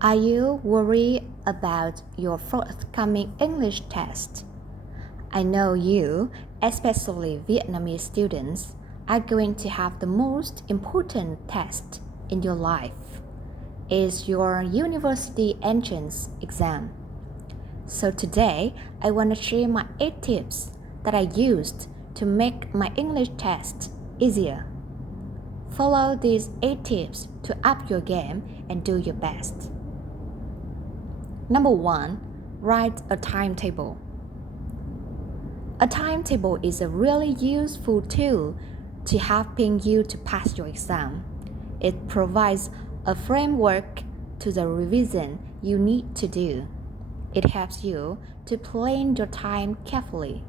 Are you worried about your forthcoming English test? I know you, especially Vietnamese students, are going to have the most important test in your life. It's your university entrance exam. So today, I want to share my 8 tips that I used to make my English test easier. Follow these 8 tips to up your game and do your best. Number 1. Write a timetable. A timetable is a really useful tool to helping you to pass your exam. It provides a framework to the revision you need to do. It helps you to plan your time carefully.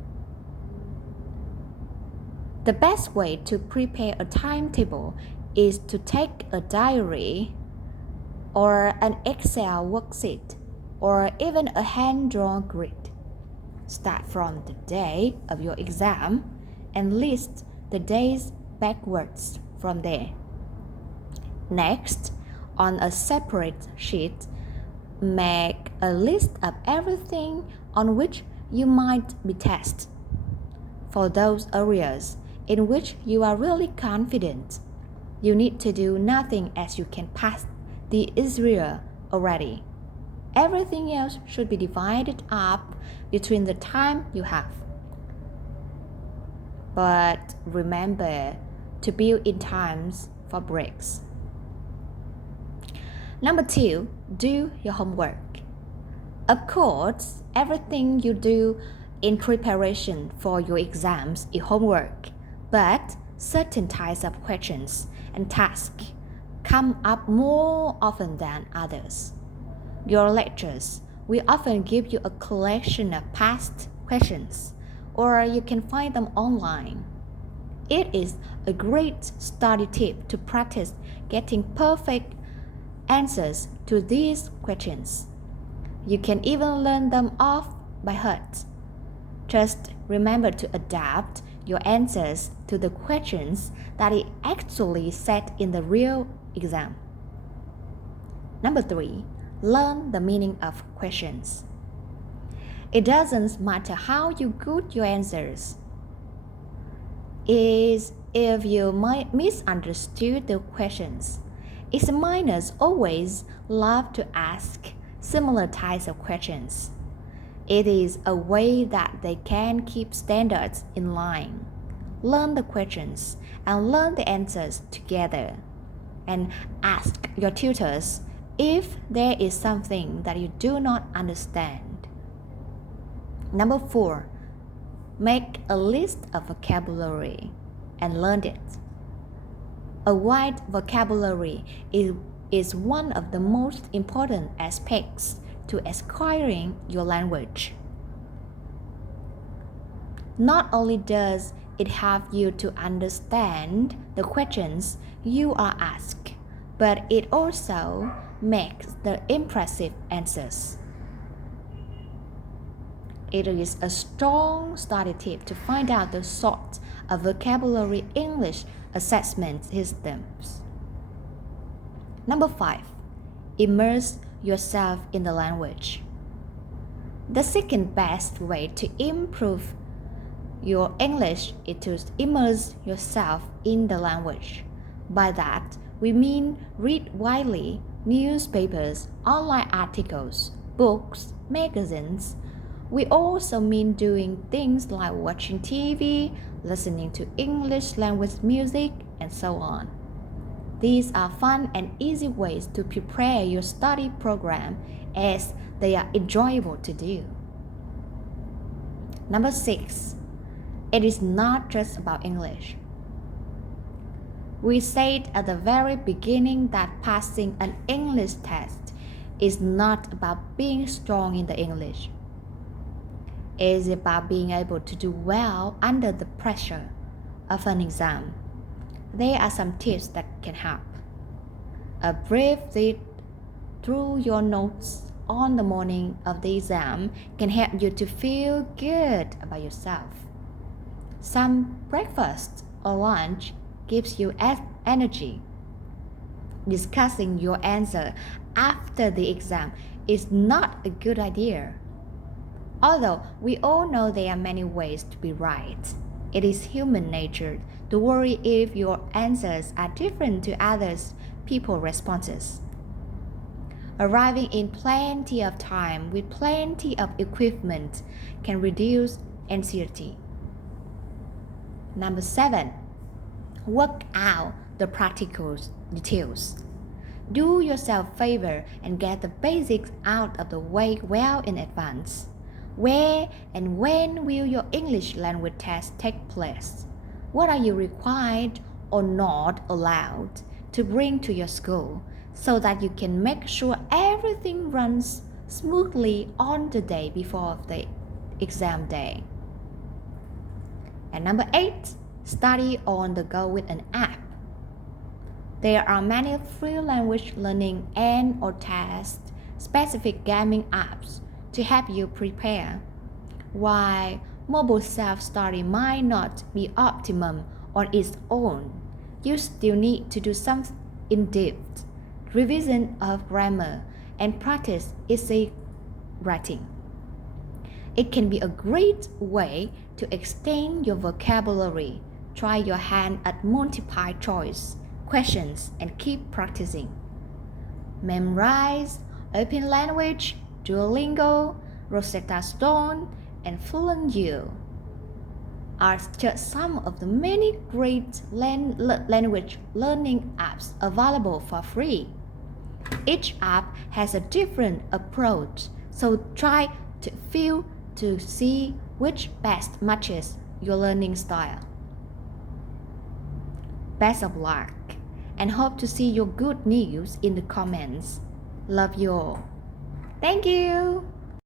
The best way to prepare a timetable is to take a diary or an Excel worksheet or even a hand-drawn grid. Start from the day of your exam and list the days backwards from there. Next, on a separate sheet, make a list of everything on which you might be tested. For those areas in which you are really confident, you need to do nothing as you can pass the area already. Everything else should be divided up between the time you have. But remember to build in times for breaks. Number 2, do your homework. Of course, everything you do in preparation for your exams is homework, but certain types of questions and tasks come up more often than others. Your lectures will often give you a collection of past questions, or you can find them online. It is a great study tip to practice getting perfect answers to these questions. You can even learn them off by heart. Just remember to adapt your answers to the questions that it actually set in the real exam. Number 3, learn the meaning of questions. It doesn't matter how you good your answers is if you might misunderstood the questions. Examiners always love to ask similar types of questions. It is a way that they can keep standards in line. Learn the questions and learn the answers together. And ask your tutors if there is something that you do not understand. Number 4, make a list of vocabulary and learn it. A wide vocabulary is one of the most important aspects to acquiring your language. Not only does it help you to understand the questions you are asked, but it also makes the impressive answers. It is a strong study tip to find out the sort of vocabulary English assessment systems. Number 5, immerse yourself in the language. The second best way to improve your English is to immerse yourself in the language. By that, we mean read widely newspapers, online articles, books, magazines. We also mean doing things like watching TV, listening to English language music, and so on. These are fun and easy ways to prepare your study program as they are enjoyable to do. Number 6, it is not just about English. We said at the very beginning that passing an English test is not about being strong in the English. It is about being able to do well under the pressure of an exam. There are some tips that can help. A brief read through your notes on the morning of the exam can help you to feel good about yourself. Some breakfast or lunch gives you energy. Discussing your answer after the exam is not a good idea. Although we all know there are many ways to be right, it is human nature to worry if your answers are different to others people's responses. Arriving in plenty of time with plenty of equipment can reduce anxiety. Number 7. Work out the practical details. Do yourself a favor and get the basics out of the way well in advance. Where and when will your English language test take place? What are you required or not allowed to bring to your school so that you can make sure everything runs smoothly on the day before the exam day? And number 8, study on the go with an app. There are many free language learning and or test specific gaming apps to help you prepare. While mobile self-study might not be optimum on its own, you still need to do some in-depth revision of grammar and practice essay writing. It can be a great way to extend your vocabulary. Try your hand at multiple choice questions and keep practicing. Memrise, Open Language, Duolingo, Rosetta Stone, and Fluent U are just some of the many great language learning apps available for free. Each app has a different approach, so try to feel to see which best matches your learning style. Best of luck, and hope to see your good news in the comments. Love you all. Thank you.